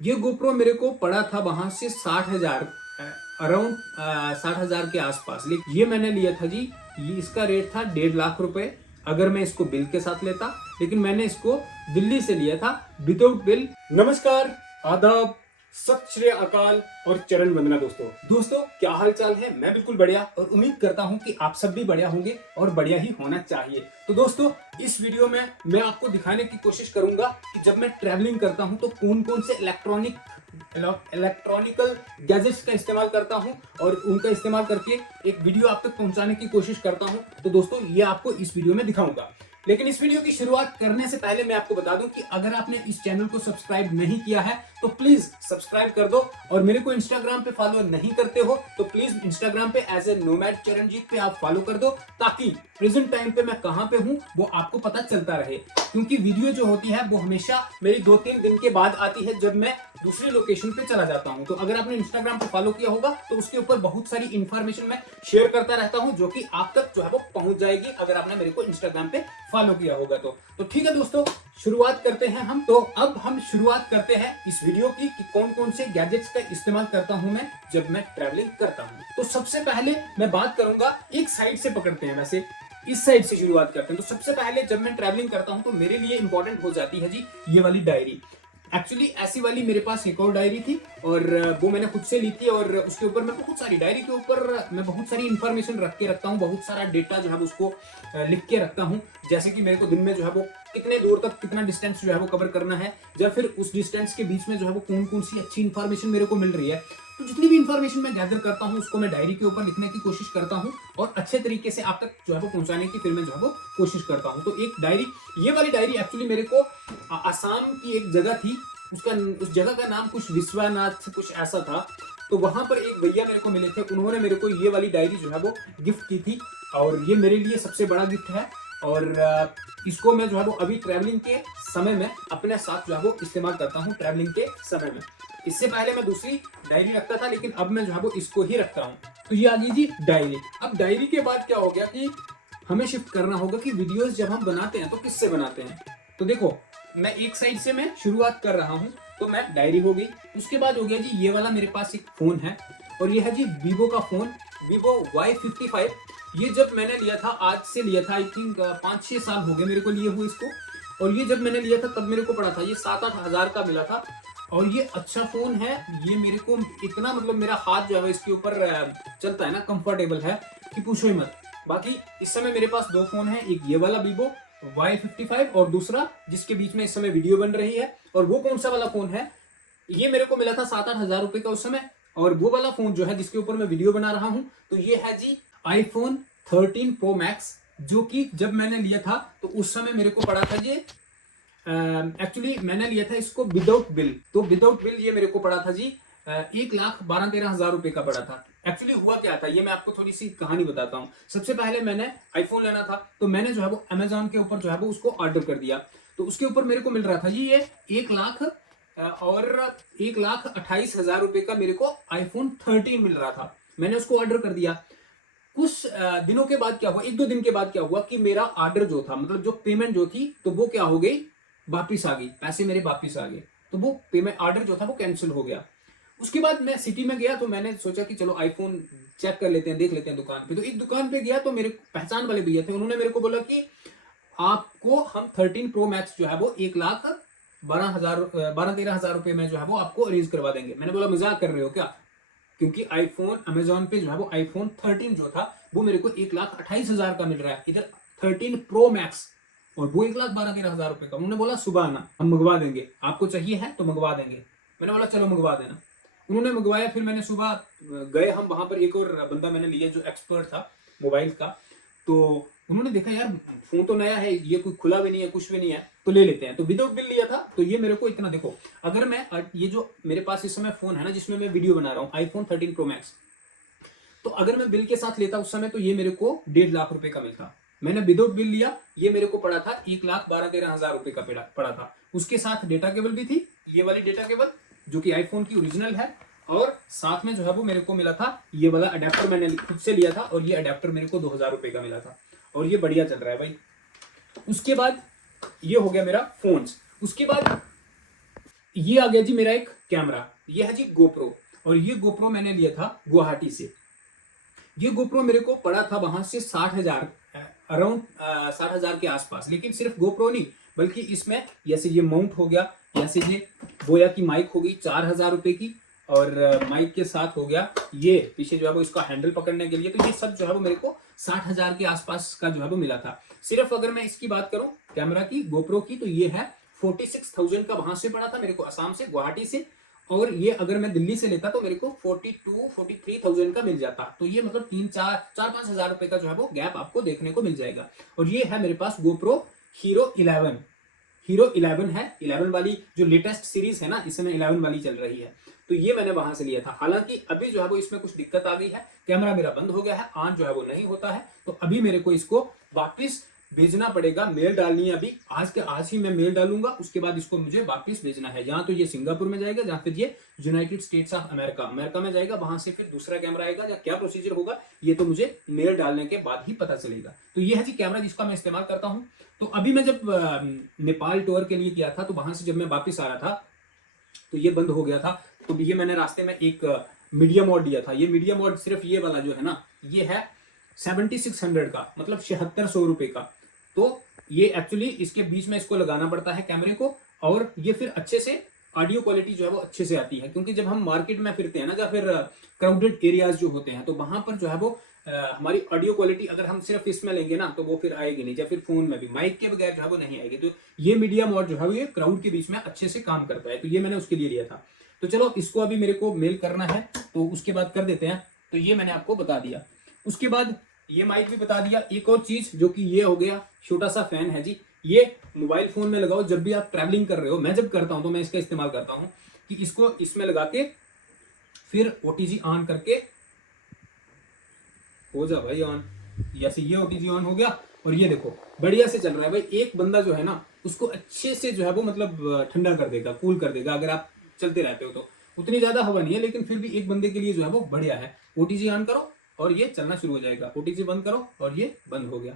ये गोप्रो मेरे को पड़ा था वहां से 60,000, अराउंड 60,000 के आसपास। लेकिन ये मैंने लिया था जी, ये इसका रेट था 1.5 लाख रुपए अगर मैं इसको बिल के साथ लेता। लेकिन मैंने इसको दिल्ली से लिया था विदाउट बिल। नमस्कार, आदाब, सत श्री अकाल और चरण वंदना दोस्तों क्या हाल चाल है। मैं बिल्कुल बढ़िया और उम्मीद करता हूं कि आप सब भी बढ़िया होंगे और बढ़िया ही होना चाहिए। तो दोस्तों इस वीडियो में मैं आपको दिखाने की कोशिश करूंगा कि जब मैं ट्रैवलिंग करता हूं तो कौन कौन से इलेक्ट्रॉनिकल गैजेट्स का इस्तेमाल करता हूं और उनका इस्तेमाल करके एक वीडियो आप तक पहुंचाने की कोशिश करता हूं। तो दोस्तों ये आपको इस वीडियो में दिखाऊंगा। लेकिन इस वीडियो की शुरुआत करने से पहले मैं आपको बता दूं कि अगर आपने इस चैनल को सब्सक्राइब नहीं किया है तो प्लीज सब्सक्राइब कर दो, और मेरे को इंस्टाग्राम पे फॉलो नहीं करते हो तो प्लीज इंस्टाग्राम पे एज ए नोमैड चरणजीत पे आप फॉलो कर दो, ताकि प्रेजेंट टाइम पे मैं कहां पे हूं वो आपको पता चलता रहे। क्योंकि वीडियो जो होती है वो हमेशा मेरी 2-3 दिन के बाद आती है जब मैं दूसरी लोकेशन पे चला जाता हूं। तो अगर आपने इंस्टाग्राम पे फॉलो किया होगा तो उसके ऊपर बहुत सारी इंफॉर्मेशन मैं शेयर करता रहता हूं जो कि आप तक जो है वो पहुंच जाएगी अगर आपने मेरे को इंस्टाग्राम पे फॉलो किया होगा। तो ठीक है दोस्तों, शुरुआत करते हैं हम। तो अब हम शुरुआत करते हैं इस वीडियो की कि कौन कौन से गैजेट्स का इस्तेमाल करता हूं मैं जब मैं ट्रैवलिंग करता हूं। तो सबसे पहले मैं बात करूंगा, एक साइड से पकड़ते हैं, वैसे इस साइड से शुरुआत करते हैं। तो सबसे पहले जब मैं ट्रैवलिंग करता हूं तो मेरे लिए इंपॉर्टेंट हो जाती है जी ये वाली डायरी। एक्चुअली ऐसी वाली मेरे पास एक और डायरी थी और वो मैंने खुद से ली थी, और उसके ऊपर मैं बहुत सारी, डायरी के ऊपर मैं बहुत सारी इंफॉर्मेशन रख के रखता हूँ, बहुत सारा डेटा जो है उसको लिख के रखता हूँ। जैसे कि मेरे को दिन में जो है वो कितने दूर तक कितना डिस्टेंस जो है वो कवर करना है, या फिर उस डिस्टेंस के बीच में जो है वो कौन कौन सी अच्छी इंफॉर्मेशन मेरे को मिल रही है। तो जितनी भी इंफॉर्मेशन मैं गैदर करता हूँ उसको मैं डायरी के ऊपर लिखने की कोशिश करता हूँ और अच्छे तरीके से आप तक जो है वो पहुंचाने की फिर मैं जो है वो कोशिश करता हूँ। तो एक डायरी, ये वाली डायरी एक्चुअली मेरे को आसाम की एक जगह थी, उस जगह का नाम कुछ विश्वनाथ कुछ ऐसा था। तो वहां पर एक भैया मेरे को मिले थे, उन्होंने मेरे को ये वाली डायरी जो है वो गिफ्ट की थी, और ये मेरे लिए सबसे बड़ा गिफ्ट है। और इसको मैं जो है वो अभी ट्रैवलिंग के समय में अपने साथ जो है वो इस्तेमाल करता हूँ ट्रैवलिंग के समय में। इससे पहले मैं दूसरी डायरी रखता था, लेकिन अब मैं जो है वो इसको ही रखता हूँ। तो ये आ गई जी डायरी। अब डायरी के बाद क्या हो गया कि हमें शिफ्ट करना होगा कि वीडियोस जब हम बनाते हैं तो किससे बनाते हैं। तो देखो, मैं एक साइड से मैं शुरुआत कर रहा हूँ। तो मैं डायरी हो गई, उसके बाद हो गया जी ये वाला मेरे पास एक फोन है, और ये है जी वीवो का फोन, वीवो Y55। ये जब मैंने लिया था, आज से लिया था, आई थिंक 5-6 साल हो गए मेरे को लिए हुए इसको। और ये जब मैंने लिया था तब मेरे को पड़ा था ये 7-8 हजार का मिला था, और ये अच्छा फोन है। ये मेरे को इतना, मतलब मेरा हाथ जो है इसके ऊपर चलता है ना, कंफर्टेबल है कि पूछो ही मत। बाकी इस समय मेरे पास 2 फोन है, एक ये वाला वीवो Y55 और दूसरा जिसके बीच में इस समय वीडियो बन रही है। और वो कौन सा वाला फोन है, ये मेरे को मिला था 7-8 हजार रुपए का उस समय। और वो वाला फोन जो है जिसके ऊपर मैं वीडियो बना रहा हूं, तो ये है जी iPhone 13 Pro Max, जो कि जब मैंने लिया था तो उस समय मेरे को पड़ा था ये, एक्चुअली मैंने लिया था इसको विदाउट बिल। तो विदाउट बिल ये मेरे को पड़ा था जी 1,12,13,000 रुपए का पड़ा था। एक्चुअली हुआ क्या था, ये मैं आपको थोड़ी सी कहानी बताता हूँ। सबसे पहले मैंने आईफोन लेना था, तो मैंने जो है वो अमेजोन के ऊपर जो है वो उसको ऑर्डर कर दिया। तो उसके ऊपर मेरे को मिल रहा था जी ये 1,28,000 रुपए का मेरे को iPhone 13 मिल रहा था। मैंने उसको ऑर्डर कर दिया। कुछ दिनों के बाद क्या हुआ, 1-2 दिन के बाद क्या हुआ कि मेरा ऑर्डर जो था, मतलब जो पेमेंट जो थी, तो वो क्या हो गई, वापिस आ गई, पैसे मेरे वापिस आ गए। तो वो पेमेंट ऑर्डर जो था वो कैंसिल हो गया। उसके बाद मैं सिटी में गया, तो मैंने सोचा कि चलो आईफोन चेक कर लेते हैं, देख लेते हैं दुकान पे। तो एक दुकान पे गया, तो मेरे पहचान वाले भैया थे, उन्होंने मेरे को बोला कि आपको हम 13 प्रो मैक्स जो है वो 1,12,13,000 रुपए में जो है वो आपको अरेंज करवा देंगे। मैंने बोला मजाक कर रहे हो क्या, क्योंकि आईफोन अमेजोन पे जो है वो iPhone 13 जो था वो मेरे को 1,28,000 का मिल रहा है, इधर 13 प्रो मैक्स और वो 1,12,13,000 रुपए का। उन्होंने बोला सुबह आना, हम मंगवा देंगे, आपको चाहिए है तो मंगवा देंगे। मैंने बोला चलो मंगवा देना। उन्होंने मंगवाया, फिर मैंने सुबह गए हम वहां पर, एक और बंदा मैंने लिया जो एक्सपर्ट था मोबाइल का। तो उन्होंने देखा यार फोन तो नया है, ये कोई खुला भी नहीं है, कुछ भी नहीं है, तो ले लेते हैं। तो विदाउट बिल लिया था। तो ये मेरे को इतना, देखो अगर मैं ये जो मेरे पास इस समय फोन है ना जिसमें मैं वीडियो बना रहा हूँ iPhone 13 Pro Max, तो अगर मैं बिल के साथ लेता उस समय तो ये मेरे को 1.5 लाख रुपए का मिलता। मैंने विदाउट बिल लिया, ये मेरे को पड़ा था 1,12,13,000 रुपए का पड़ा था। उसके साथ डेटा केबल भी थी, ये वाली डेटा केबल जो कि आईफोन की ओरिजिनल है, और साथ में जो है वो मेरे को मिला था ये वाला अडेप्टर, मैंने खुद से लिया था, और ये अडेप्टर मेरे को 2,000 रुपए का मिला था, और ये बढ़िया चल रहा है भाई। उसके बाद ये हो गया मेरा फोन्स। उसके बाद ये आ गया जी मेरा एक कैमरा, ये है जी गोप्रो, और ये गोप्रो मैंने लिया था गुवाहाटी से। ये गोप्रो मेरे को पड़ा था वहां से 60,000, अराउंड 60,000 के आसपास। लेकिन सिर्फ गोप्रो नहीं, बल्कि इसमें जैसे ये माउंट हो गया, जैसे ये बोया की माइक हो गई 4,000 रुपए की, और माइक के साथ हो गया ये पीछे जो है वो इसका हैंडल पकड़ने के लिए। तो ये सब जो है वो मेरे को 60,000 के आसपास का जो है वो मिला था। सिर्फ अगर मैं इसकी बात करूं कैमरा की, गोप्रो की, तो ये है 46,000 का वहां से पड़ा था मेरे को, असम से, गुवाहाटी से। और ये अगर मैं दिल्ली से लेता तो मेरे को 43,000 का मिल जाता। तो ये मतलब 3-4-5 हजार रुपए का जो है वो गैप आपको देखने को मिल जाएगा। और ये है मेरे पास गोप्रो हीरो 11। हीरो 11 है, 11 वाली जो लेटेस्ट सीरीज है ना, इस समय 11 वाली चल रही है। तो ये मैंने वहां से लिया था। हालांकि अभी जो है वो इसमें कुछ दिक्कत आ गई है, कैमरा मेरा बंद हो गया है, ऑन जो है वो नहीं होता है। तो अभी मेरे को इसको वापस भेजना पड़ेगा, मेल डालनी है अभी, आज के आज ही मैं मेल डालूंगा। उसके बाद इसको मुझे वापस भेजना है, या तो ये सिंगापुर में जाएगा, या फिर ये यूनाइटेड स्टेट्स ऑफ अमेरिका में जाएगा, वहां से फिर दूसरा कैमरा आएगा, या क्या प्रोसीजर होगा ये तो मुझे मेल डालने के बाद ही पता चलेगा। तो ये है जी कैमरा जिसका मैं इस्तेमाल करता हूँ। तो अभी मैं जब नेपाल टूर के लिए गया था, तो वहां से जब मैं वापिस आ रहा था तो ये बंद हो गया था। तो ये मैंने रास्ते में एक मीडिया मोड लिया था। ये मीडिया मोड सिर्फ ये वाला जो है ना, ये है 7600 का, मतलब 7600 रुपए का। तो ये एक्चुअली इसके बीच में इसको लगाना पड़ता है कैमरे को, और ये फिर अच्छे से ऑडियो क्वालिटी जो है वो अच्छे से आती है। क्योंकि जब हम मार्केट में फिरते हैं ना, या फिर क्राउडेड एरियाज जो होते हैं, तो वहां पर जो है वो हमारी ऑडियो क्वालिटी अगर हम सिर्फ इसमें लेंगे ना, तो वो फिर आएगी नहीं, या फिर फोन में भी माइक के बगैर जो है वो नहीं आएगी। तो ये मीडिया मोड जो है वो ये क्राउड के बीच में अच्छे से काम करता है। तो ये मैंने उसके लिए लिया था। तो चलो इसको अभी मेरे को मेल करना है, तो उसके बाद कर देते हैं। तो ये मैंने आपको बता दिया। उसके बाद ये माइक भी बता दिया। एक और चीज जो कि ये हो गया, छोटा सा फैन है जी। ये मोबाइल फोन में लगाओ जब भी आप ट्रैवलिंग कर रहे हो। मैं जब करता हूं तो मैं इसका इस्तेमाल करता हूं कि इसको इसमें लगा के फिर ओटीजी ऑन करके, हो जा भाई ऑन, जैसे ये ओटीजी ऑन हो गया, और ये देखो बढ़िया से चल रहा है भाई। एक बंदा जो है ना, उसको अच्छे से जो है वो मतलब ठंडा कर देगा, कूल कर देगा, अगर आप चलते रहते हो तो। उतनी ज्यादा हवा नहीं है, लेकिन फिर भी एक बंदे के लिए जो है वो बढ़िया है। ओटीजी ऑन करो और ये चलना शुरू हो जाएगा, ओटीजी बंद करो और ये बंद हो गया।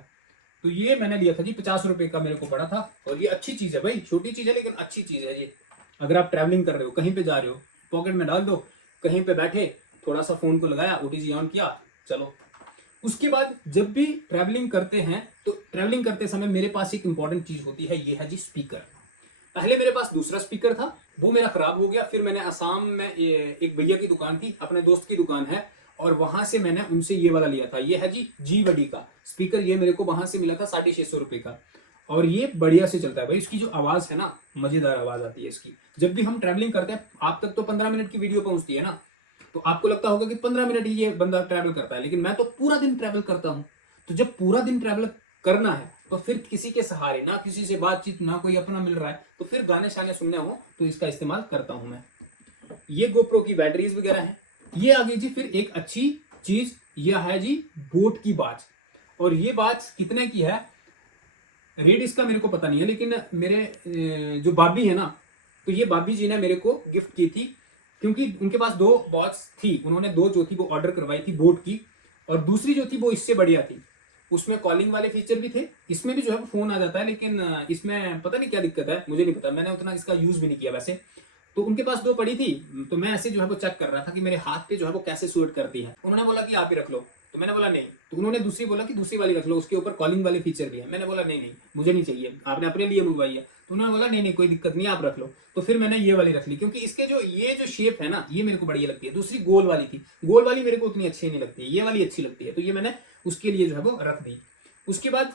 तो ये मैंने लिया था जी, 50 रुपए का मेरे को पड़ा था। और ये अच्छी चीज है भाई, छोटी चीज है लेकिन अच्छी चीज है ये। अगर आप ट्रैवलिंग कर रहे हो, कहीं पे जा रहे हो, पॉकेट में डाल दो, कहीं पे बैठे थोड़ा सा फोन को लगाया, ओटीजी ऑन किया, चलो। उसके बाद जब भी ट्रैवलिंग करते हैं, तो ट्रैवलिंग करते समय मेरे पास एक इंपॉर्टेंट चीज होती है, ये है जी स्पीकर। पहले मेरे पास दूसरा स्पीकर था, वो मेरा खराब हो गया। फिर मैंने असम में एक भैया की दुकान थी, अपने दोस्त की दुकान है, और वहां से मैंने उनसे ये वाला लिया था। ये है जी G-Buddy का स्पीकर। ये मेरे को वहां से मिला था 650 रुपए का, और ये बढ़िया से चलता है भाई। इसकी जो आवाज है ना, मजेदार आवाज आती है इसकी। जब भी हम ट्रैवलिंग करते हैं, आप तक तो 15 मिनट की वीडियो पहुंचती है ना, तो आपको लगता होगा कि 15 मिनट ही ये बंदा ट्रैवल करता है, लेकिन मैं तो पूरा दिन ट्रैवल करता हूँ। तो जब पूरा दिन ट्रैवल करना है, तो फिर किसी के सहारे, ना किसी से बातचीत, ना कोई अपना मिल रहा है, तो फिर गाने शाने सुनने हो तो इसका इस्तेमाल करता हूं मैं। ये गोप्रो की बैटरीज वगैरह है। ये आ गई जी फिर एक अच्छी चीज, यह है जी बोट की बाज। और ये बाज कितने की है, रेट इसका मेरे को पता नहीं है, लेकिन मेरे जो भाभी है ना, तो ये भाभी जी ने मेरे को गिफ्ट की थी। क्योंकि उनके पास 2 वॉच थी, उन्होंने 2 जो थी वो ऑर्डर करवाई थी बोट की, और दूसरी जो थी वो इससे बढ़िया थी। उसमें कॉलिंग वाले फीचर भी थे, इसमें भी जो है वो फोन आ जाता है, लेकिन इसमें पता नहीं क्या दिक्कत है, मुझे नहीं पता, मैंने उतना इसका यूज भी नहीं किया वैसे। तो उनके पास 2 पड़ी थी, तो मैं ऐसे जो है वो चेक कर रहा था कि मेरे हाथ पे जो है वो कैसे सूट करती है। उन्होंने बोला कि आप ही रख लो, तो मैंने बोला नहीं। तो उन्होंने दूसरी बोला कि दूसरी वाली रख लो, उसके ऊपर कॉलिंग वाले फीचर भी है। मैंने बोला नहीं नहीं, मुझे नहीं चाहिए, आपने अपने लिए मंगवाई है। तो उन्होंने बोला नहीं नहीं कोई दिक्कत नहीं, आप रख लो। तो फिर मैंने ये वाली रख ली, क्योंकि इसके जो ये जो शेप है ना, ये मेरे को बढ़िया लगती है। दूसरी गोल वाली थी, गोल वाली मेरे को उतनी अच्छी नहीं लगती है, ये वाली अच्छी लगती है। तो ये मैंने उसके लिए जो है वो रख दी। उसके बाद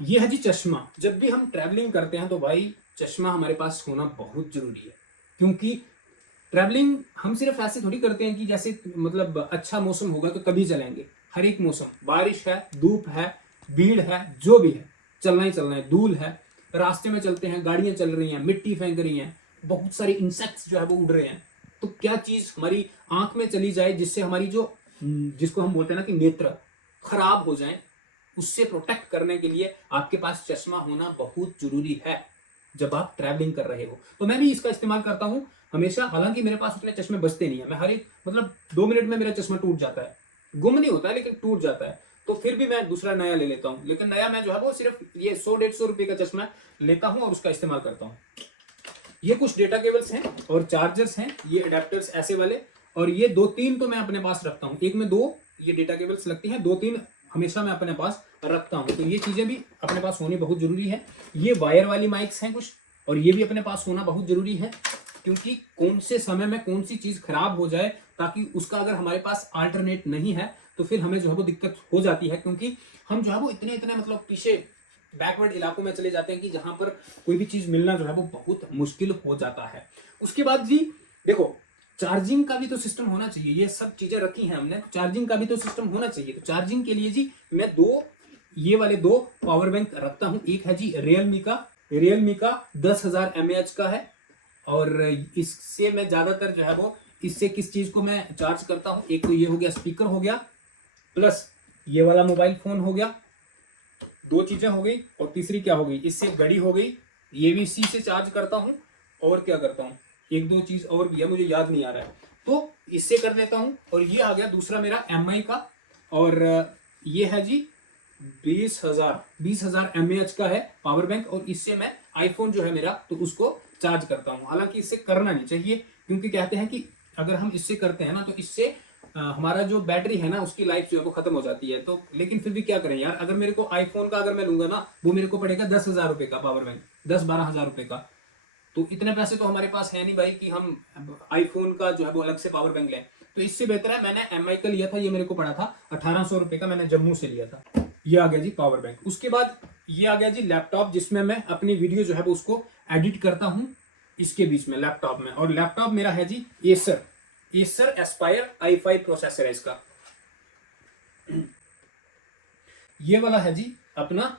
ये है जी चश्मा। जब भी हम ट्रैवलिंग करते हैं तो भाई चश्मा हमारे पास होना बहुत जरूरी है। क्योंकि ट्रैवलिंग हम सिर्फ ऐसे थोड़ी करते हैं कि जैसे मतलब अच्छा मौसम होगा तो तभी चलेंगे। हर एक मौसम, बारिश है, धूप है, भीड़ है, जो भी है, चलना ही चलना है। धूल है, रास्ते में चलते हैं, गाड़ियां चल रही हैं, मिट्टी फेंक रही हैं, बहुत सारे इंसेक्ट्स जो है वो उड़ रहे हैं। तो क्या चीज हमारी आंख में चली जाए जिससे हमारी जो जिसको हम बोलते हैं ना कि नेत्र खराब हो जाए, उससे प्रोटेक्ट करने के लिए आपके पास चश्मा होना बहुत जरूरी है जब आप ट्रैवलिंग कर रहे हो। तो मैं भी इसका इस्तेमाल करता हूं हमेशा। हालांकि मेरे पास उतने चश्मे बचते नहीं है, मैं हर एक मतलब 2 मिनट में मेरा चश्मा टूट जाता है। गुम नहीं होता है लेकिन टूट जाता है, तो फिर भी मैं दूसरा नया ले लेता हूं। लेकिन नया मैं जो है वो सिर्फ ये 100-150 रुपए का चश्मा लेता हूं और उसका इस्तेमाल करता हूं। ये कुछ डेटा केबल्स हैं और चार्जर्स हैं, ये अडेप्टर्स ऐसे वाले, और ये 2-3 तो मैं अपने पास रखता हूँ। एक में 2 ये डेटा केबल्स लगती हैं, 2-3 हमेशा मैं अपने पास रखता हूँ। तो ये चीजें भी अपने पास होनी बहुत जरूरी है। ये वायर वाली माइक्स हैं कुछ, और ये भी अपने पास होना बहुत जरूरी है, क्योंकि कौन से समय में कौन सी चीज खराब हो जाए, ताकि उसका अगर हमारे पास अल्टरनेट नहीं है तो फिर हमें जो है वो दिक्कत हो जाती है, क्योंकि हम जो है वो इतने मतलब पीछे बैकवर्ड इलाकों में चले जाते हैं कि जहां पर कोई भी चीज मिलना जो है वो बहुत मुश्किल हो जाता है। उसके बाद जी देखो, चार्जिंग का भी तो सिस्टम होना चाहिए। ये सब चीजें रखी हैं हमने, तो चार्जिंग का भी तो सिस्टम होना चाहिए। तो चार्जिंग के लिए जी मैं ये वाले 2 पावर बैंक रखता हूं। एक है जी रियलमी का 10,000 mAh का है, और इससे मैं ज्यादातर जो है वो इससे किस चीज को मैं चार्ज करता हूं, एक तो ये हो गया स्पीकर हो गया, प्लस ये वाला मोबाइल फोन हो गया, 2 चीजें हो गई, और तीसरी क्या हो गई, इससे घड़ी हो गई, ये भी इसी से चार्ज करता हूं। और क्या करता हूं, 1-2 चीज और भी है, मुझे याद नहीं आ रहा है, तो इससे कर लेता हूं। और ये आ गया दूसरा मेरा MI का, और ये है जी 20,000 mAh का है पावर बैंक, और इससे मैं आईफोन जो है मेरा तो उसको चार्ज करता हूं। हालांकि इससे करना नहीं चाहिए, क्योंकि कहते हैं कि अगर हम इससे करते हैं ना तो इससे हमारा जो बैटरी है ना उसकी लाइफ जो है वो खत्म हो जाती है। तो लेकिन फिर भी क्या करें यार, अगर मेरे को आईफोन का अगर मैं लूंगा ना, वो मेरे को पड़ेगा 10,000 रुपए का पावर बैंक, 10-12 हजार रुपए का। तो इतने पैसे तो हमारे पास है नहीं भाई कि हम आईफोन का जो है वो अलग से पावर बैंक लें। तो इससे बेहतर है, मैंने MI का लिया था, ये मेरे को पड़ा था 1800 रुपए का, मैंने जम्मू से लिया था। ये आ गया जी पावर बैंक। उसके बाद ये आ गया जी लैपटॉप, जिसमें मैं अपनी वीडियो जो है वो उसको एडिट करता हूँ इसके बीच में लैपटॉप में। और लैपटॉप मेरा है जी एसर एस्पायर i5 प्रोसेसर है इसका। ये वाला है जी अपना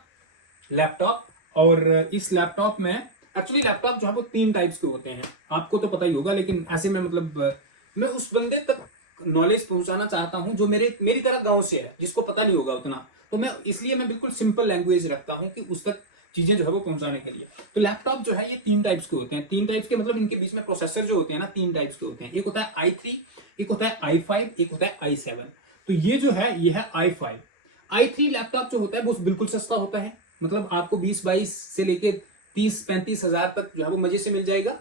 लैपटॉप। और इस लैपटॉप में एक्चुअली लैपटॉप जो है वो 3 टाइप्स के होते हैं, आपको तो पता ही होगा, लेकिन ऐसे में मतलब मैं उस बंदे तक नॉलेज पहुंचाना चाहता हूं जो मेरी तरह गांव से है, जिसको पता नहीं होगा उतना। तो मैं इसलिए मैं बिल्कुल सिंपल लैंग्वेज रखता हूं कि उस तक चीजें जो है वो पहुंचाने के लिए। तो लैपटॉप जो है ये 3 टाइप्स के होते हैं। 3 टाइप्स के मतलब इनके बीच में प्रोसेसर जो होते हैं ना 3 टाइप्स के होते हैं। एक होता है i3, एक होता है i5, एक होता है i7। तो ये जो है ये है i5। i3 लैपटॉप जो होता है वो बिल्कुल सस्ता होता है, मतलब आपको 20-22 से लेके 30-35 हजार तक जो है वो मजे से मिल जाएगा।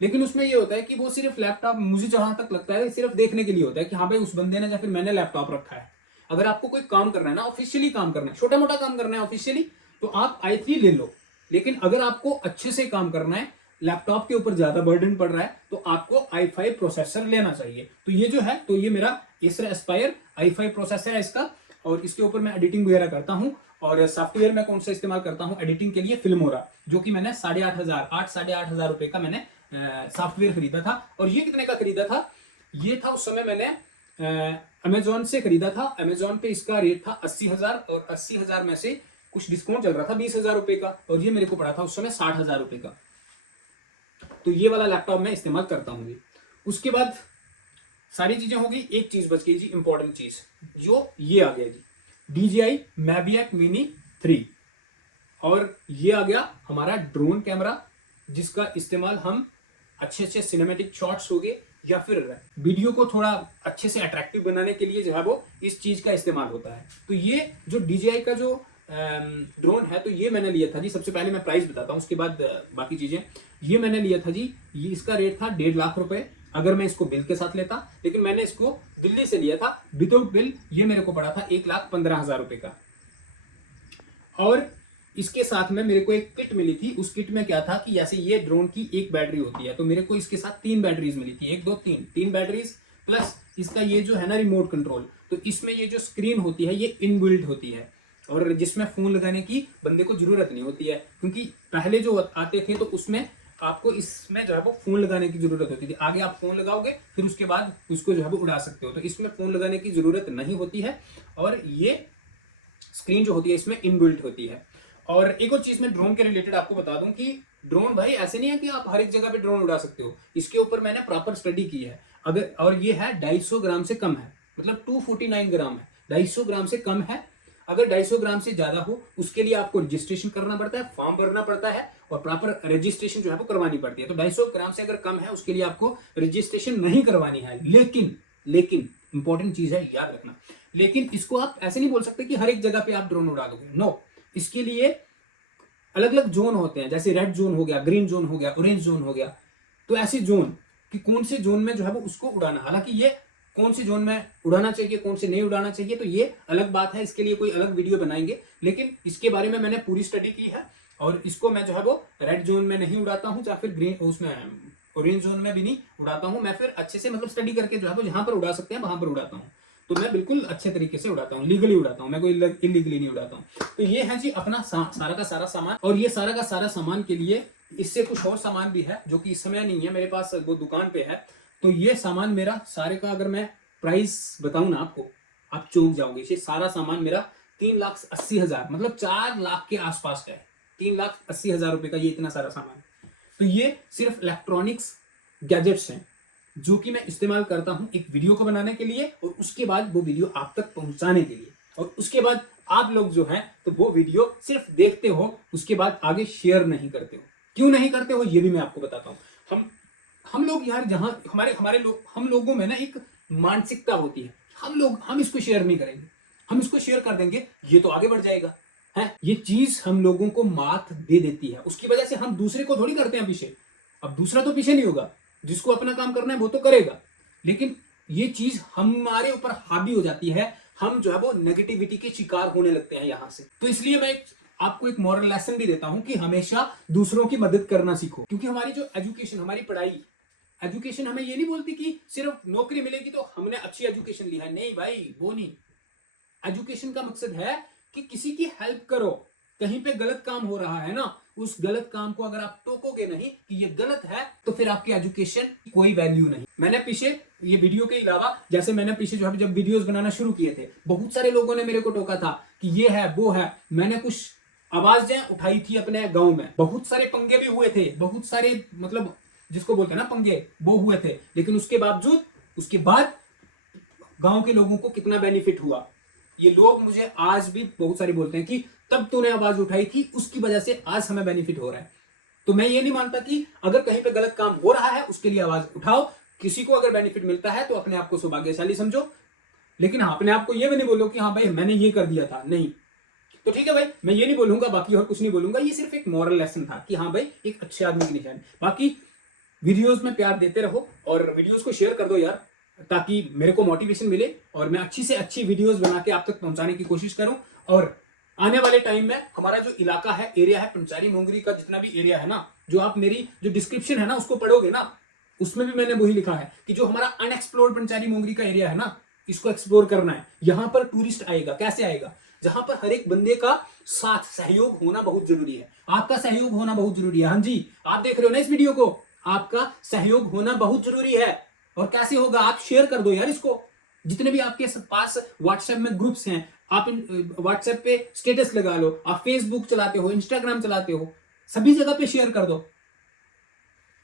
लेकिन उसमें ये होता है कि वो सिर्फ लैपटॉप, मुझे जहां तक लगता है सिर्फ देखने के लिए होता है कि हाँ भाई उस बंदे ने या फिर मैंने लैपटॉप रखा है। अगर आपको कोई काम करना है ना, ऑफिशियली काम करना है, छोटा मोटा काम करना है ऑफिशियली, तो आप i3 ले लो। लेकिन अगर आपको अच्छे से काम करना है, लैपटॉप के ऊपर ज्यादा बर्डन पड़ रहा है, तो आपको i5 प्रोसेसर लेना चाहिए। तो ये जो है, तो ये मेरा एसर एस्पायर i5 प्रोसेसर है इसका, और इसके ऊपर मैं एडिटिंग वगैरह करता हूँ। और सॉफ्टवेयर में कौन सा इस्तेमाल करता हूँ एडिटिंग के लिए, फिल्मोरा, जो कि मैंने 8,500 रुपए का मैंने सॉफ्टवेयर खरीदा था। और ये कितने का खरीदा था, ये था उस समय मैंने अमेजोन से खरीदा था। अमेजोन पे इसका रेट था 80,000, और 80,000 में से कुछ डिस्काउंट चल रहा था 20,000 रुपए का, और ये मेरे को पड़ा था उस समय 60,000 रुपए का। तो ये वाला लैपटॉप मैं इस्तेमाल करता हूँ। उसके बाद सारी चीजें हो गई, एक चीज बच गई जी, इंपॉर्टेंट चीज, जो ये आ गया जी DJI Mavic Mini 3। और ये आ गया हमारा ड्रोन कैमरा, जिसका इस्तेमाल हम अच्छे अच्छे सिनेमैटिक शॉट्स हो गए या फिर वीडियो को थोड़ा अच्छे से अट्रैक्टिव बनाने के लिए जो है वो इस चीज का इस्तेमाल होता है। तो ये जो DJI का जो ड्रोन है, तो ये मैंने लिया था जी, सबसे पहले मैं प्राइस बताता हूँ उसके बाद बाकी चीजें। ये मैंने लिया था जी, ये इसका रेट था 1.5 लाख रुपए अगर मैं इसको बिल के साथ लेता, लेकिन मैंने इसको दिल्ली से लिया था विदाउट बिल। ये मेरे को पड़ा था 1,15,000 रुपए का। और इसके साथ में मेरे को एक किट मिली थी। उस किट में क्या था कि जैसे ये ड्रोन की एक बैटरी होती है, तो मेरे को इसके साथ 3 बैटरीज मिली थी, 1 2 3 बैटरीज, प्लस इसका ये जो है ना रिमोट कंट्रोल। तो इसमें ये जो स्क्रीन होती है ये इनबिल्ट होती है, और जिसमें फोन लगाने की बंदे को जरूरत नहीं होती है, क्योंकि पहले जो आते थे तो उसमें आपको इसमें जो है वो फोन लगाने की जरूरत होती थी। आगे आप फोन लगाओगे फिर उसके बाद उसको जो है वो उड़ा सकते हो, तो इसमें फोन लगाने की जरूरत नहीं होती है। और ये स्क्रीन जो होती है इसमें इनबिल्ट होती है। और एक और चीज मैं ड्रोन के रिलेटेड आपको बता दूं कि ड्रोन भाई ऐसे नहीं है कि आप हर एक जगह पे ड्रोन उड़ा सकते हो। इसके ऊपर मैंने प्रॉपर स्टडी की है। अगर, और ये है 250 ग्राम से कम है, मतलब 249 ग्राम है, 250 ग्राम से कम है। अगर 250 ग्राम से ज्यादा हो उसके लिए आपको रजिस्ट्रेशन करना पड़ता है, फॉर्म भरना पड़ता है, और प्रॉपर रजिस्ट्रेशन जो है वो करवानी पड़ती है। तो 250 ग्राम से अगर कम है उसके लिए आपको रजिस्ट्रेशन नहीं करवानी है। लेकिन इंपॉर्टेंट चीज है, याद रखना, लेकिन इसको आप ऐसे नहीं बोल सकते कि हर एक जगह पे आप ड्रोन उड़ा दोगे। नो, इसके लिए अलग अलग जोन होते हैं, जैसे रेड जोन हो गया, ग्रीन जोन हो गया, ऑरेंज जोन हो गया। तो ऐसे जोन कि कौन से जोन में जो है वो उसको उड़ाना, हालांकि ये कौन से जोन में उड़ाना चाहिए कौन से नहीं उड़ाना चाहिए तो ये अलग बात है, इसके लिए कोई अलग वीडियो बनाएंगे। लेकिन इसके बारे में मैंने पूरी स्टडी की है और इसको मैं जो है वो रेड जोन में नहीं उड़ाता हूँ या फिर ग्रीन उसमें ऑरेंज जोन में भी नहीं उड़ाता हूँ। मैं फिर अच्छे से मतलब स्टडी करके जो है वो जहां पर उड़ा सकते हैं वहां पर उड़ाता हूँ। तो मैं बिल्कुल अच्छे तरीके से उड़ाता हूँ, लीगली उड़ाता हूँ, मैं कोई इलीगली नहीं उड़ाता हूँ। तो ये है जी अपना सारा का सारा सामान। और ये सारा का सारा सामान के लिए इससे कुछ और सामान भी है जो कि इस समय नहीं है मेरे पास, वो दुकान पे है। तो ये सामान मेरा सारे का अगर मैं प्राइस बताऊं ना आपको, आप चौंक जाओगे। ये सारा सामान मेरा 3,80,000 मतलब 4 लाख के आसपास का है। 3,80,000 रुपए का ये इतना सारा सामान। तो ये सिर्फ इलेक्ट्रॉनिक्स गैजेट्स हैं जो कि मैं इस्तेमाल करता हूं एक वीडियो को बनाने के लिए और उसके बाद वो वीडियो आप तक पहुंचाने के लिए। और उसके बाद आप लोग जो है तो वो वीडियो सिर्फ देखते हो, उसके बाद आगे शेयर नहीं करते हो। क्यों नहीं करते हो ये भी मैं आपको बताता हूं। हम लोग यार जहां हमारे लोग, हम लोगों में ना एक मानसिकता होती है, हम इसको शेयर नहीं करेंगे, हम इसको शेयर कर देंगे ये तो आगे बढ़ जाएगा है। ये चीज हम लोगों को मात दे देती है, उसकी वजह से हम दूसरे को थोड़ी करते हैं पीछे। अब दूसरा तो पीछे नहीं होगा, जिसको अपना काम करना है वो तो करेगा, लेकिन ये चीज हमारे ऊपर हावी हो जाती है, हम जो है वो नेगेटिविटी के शिकार होने लगते हैं यहां से। तो इसलिए मैं आपको एक मॉरल लेसन भी देता हूं कि हमेशा दूसरों की मदद करना सीखो। क्योंकि हमारी जो एजुकेशन, हमारी पढ़ाई, एजुकेशन हमें ये नहीं बोलती कि सिर्फ नौकरी मिलेगी तो हमने अच्छी एजुकेशन ली है, नहीं भाई वो नहीं। एजुकेशन का मकसद है कि किसी की हेल्प करो, कहीं पे गलत काम हो रहा है ना, उस गलत काम को अगर आप टोकोगे नहीं कि ये गलत है तो फिर आपकी एजुकेशन की कोई वैल्यू नहीं। मैंने पीछे ये वीडियो के अलावा, जैसे मैंने पीछे जो है जब वीडियोस बनाना शुरू किए थे, बहुत सारे लोगों ने मेरे को टोका था कि ये है वो है। मैंने कुछ आवाजें उठाई थी अपने गांव में, बहुत सारे पंगे भी हुए थे, बहुत सारे मतलब जिसको बोलते हैं ना पंगे, वो हुए थे। लेकिन उसके बावजूद उसके बाद गांव के लोगों को कितना बेनिफिट हुआ, ये लोग मुझे आज भी बहुत सारे बोलते हैं कि तब तूने आवाज उठाई थी उसकी वजह से आज हमें बेनिफिट हो रहा है। तो मैं ये नहीं मानता कि अगर कहीं पे गलत काम हो रहा है उसके लिए आवाज उठाओ, किसी को अगर बेनिफिट मिलता है तो अपने आप को सौभाग्यशाली समझो। लेकिन हाँ, अपने आप को ये भी नहीं बोलो कि हाँ भाई मैंने ये कर दिया था, नहीं। तो ठीक है भाई, मैं ये नहीं बोलूंगा, बाकी और कुछ नहीं बोलूंगा, ये सिर्फ एक मॉरल लेसन था कि हाँ भाई एक अच्छे आदमी की निशानी। बाकी वीडियोस में प्यार देते रहो और वीडियोस को शेयर कर दो यार, ताकि मेरे को मोटिवेशन मिले और मैं अच्छी से अच्छी वीडियोस बना के आप तक पहुंचाने की कोशिश करूं। और आने वाले टाइम में हमारा जो इलाका है, एरिया है, पंचारी मोंगरी का जितना भी एरिया है ना, जो आप मेरी जो डिस्क्रिप्शन है ना उसको पढ़ोगे ना, उसमें भी मैंने वही लिखा है कि जो हमारा अनएक्सप्लोर्ड पंचारी मोंगरी का एरिया है ना, इसको एक्सप्लोर करना है। यहां पर टूरिस्ट आएगा, कैसे आएगा? जहां पर हर एक बंदे का साथ सहयोग होना बहुत जरूरी है, आपका सहयोग होना बहुत जरूरी है। हाँ जी, आप देख रहे हो ना इस वीडियो को, आपका सहयोग होना बहुत जरूरी है। और कैसे होगा? आप शेयर कर दो यार इसको, जितने भी आपके पास व्हाट्सएप में ग्रुप्स हैं, आप व्हाट्सएप पे स्टेटस लगा लो, आप फेसबुक चलाते हो, इंस्टाग्राम चलाते हो, सभी जगह पे शेयर कर दो,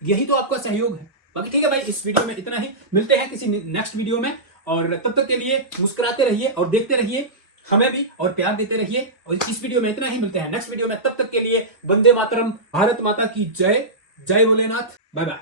यही तो आपका सहयोग है। बाकी ठीक है भाई, इस वीडियो में इतना ही, मिलते हैं किसी नेक्स्ट वीडियो में। और तब तक के लिए मुस्कुराते रहिए और देखते रहिए हमें भी और प्यार देते रहिए। और इस वीडियो में इतना ही, मिलते हैं नेक्स्ट वीडियो में, तब तक के लिए वंदे मातरम, भारत माता की जय, जय भोलेनाथ, बाय बाय।